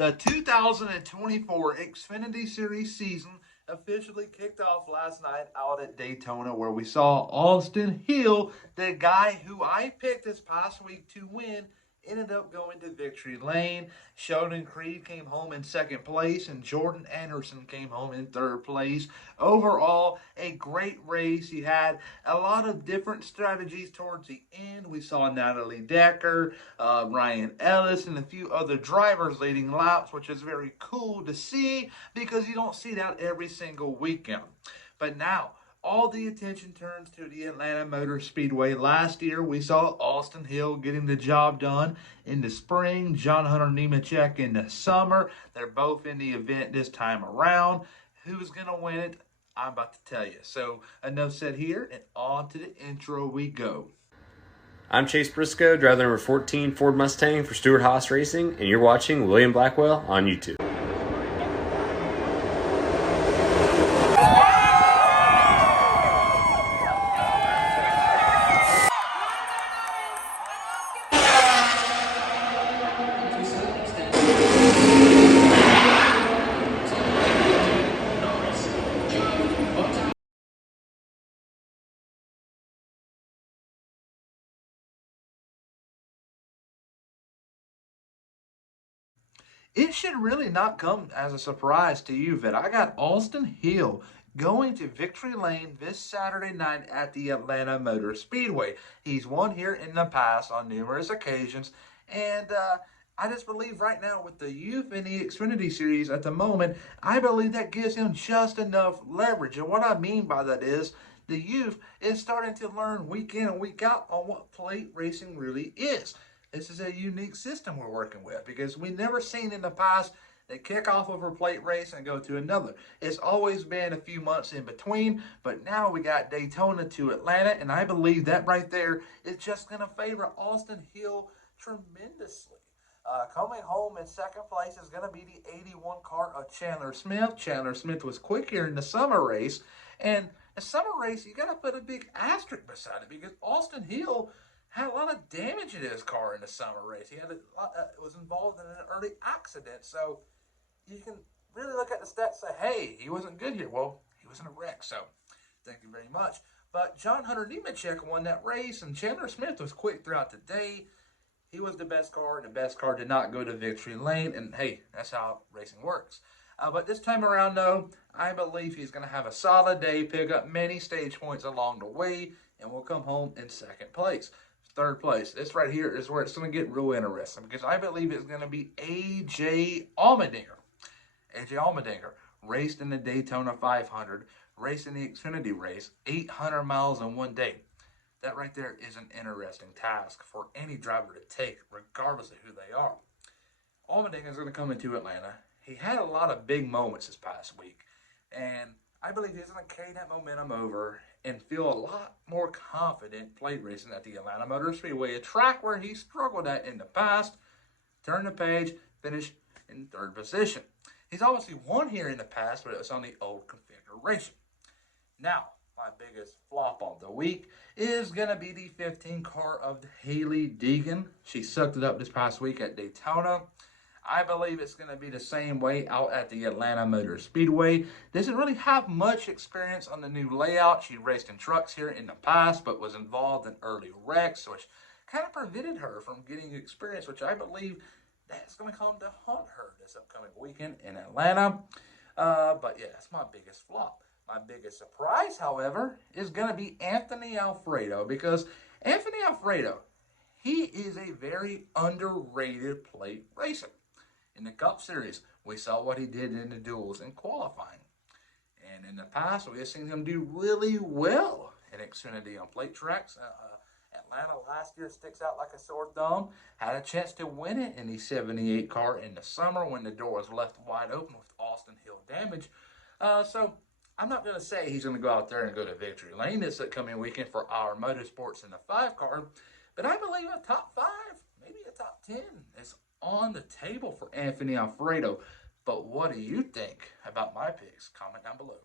The 2024 Xfinity Series season officially kicked off last night out at Daytona, where we saw Austin Hill, the guy who I picked this past week to win, ended up going to victory lane. Sheldon Creed came home in second place, and Jordan Anderson came home in third place. Overall, a great race. He had a lot of different strategies towards the end. We saw Natalie Decker, Ryan Ellis, and a few other drivers leading laps, which is very cool to see because you don't see that every single weekend. But now, all the attention turns to the Atlanta Motor Speedway. Last year, we saw Austin Hill getting the job done in the spring, John Hunter Nemechek in the summer. They're both in the event this time around. Who's going to win it? I'm about to tell you. So, enough said here, and on to the intro we go. I'm Chase Briscoe, driver number 14 Ford Mustang for Stewart Haas Racing, and you're watching William Blackwell on YouTube. It should really not come as a surprise to you that I got Austin Hill going to victory lane this Saturday night at the Atlanta Motor Speedway. He's won here in the past on numerous occasions, and I just believe right now with the youth in the Xfinity Series at the moment, I believe that gives him just enough leverage. And what I mean by that is the youth is starting to learn week in and week out on what plate racing really is. This is a unique system we're working with because we've never seen in the past they kick off over a plate race and go to another. It's always been a few months in between, but now we got Daytona to Atlanta, and I believe that right there is just going to favor Austin Hill tremendously. Coming home in second place is going to be the 81 car of Chandler Smith. Chandler Smith was quick here in the summer race, and the summer race, you got to put a big asterisk beside it because Austin Hill had a lot of damage in his car in the summer race. He had was involved in an early accident. So you can really look at the stats and say, hey, he wasn't good here. Well, he was in a wreck, so thank you very much. But John Hunter Nemechek won that race, and Chandler Smith was quick throughout the day. He was the best car, and the best car did not go to victory lane. And, hey, that's how racing works. But this time around, though, I believe he's going to have a solid day, pick up many stage points along the way, and will come home in second place. Third place. This right here is where it's going to get real interesting because I believe it's going to be A.J. Allmendinger. A.J. Allmendinger raced in the Daytona 500, raced in the Xfinity race, 800 miles in one day. That right there is an interesting task for any driver to take, regardless of who they are. Allmendinger is going to come into Atlanta. He had a lot of big moments this past week, and I believe he's going to carry that momentum over and feel a lot more confident plate racing at the Atlanta Motor Speedway, a track where he struggled at in the past. Turn the page, finish in third position. He's obviously won here in the past, but it was on the old configuration. Now, my biggest flop of the week is going to be the 15 car of Hailie Deegan. She sucked it up this past week at Daytona. I believe it's going to be the same way out at the Atlanta Motor Speedway. Doesn't really have much experience on the new layout. She raced in trucks here in the past, but was involved in early wrecks, which kind of prevented her from getting experience, which I believe that's going to come to haunt her this upcoming weekend in Atlanta. But yeah, that's my biggest flop. My biggest surprise, however, is going to be Anthony Alfredo, because Anthony Alfredo, he is a very underrated plate racer. In the Cup Series, we saw what he did in the duels in qualifying. And in the past, we have seen him do really well in Xfinity on plate tracks. Atlanta last year sticks out like a sore thumb. Had a chance to win it in the 78 car in the summer when the door was left wide open with Austin Hill damage. So I'm not going to say he's going to go out there and go to victory lane this upcoming weekend for our motorsports in the 5 car. But I believe a top 5, maybe a top 10 is on the table for Anthony Alfredo. But what do you think about my picks? Comment down below.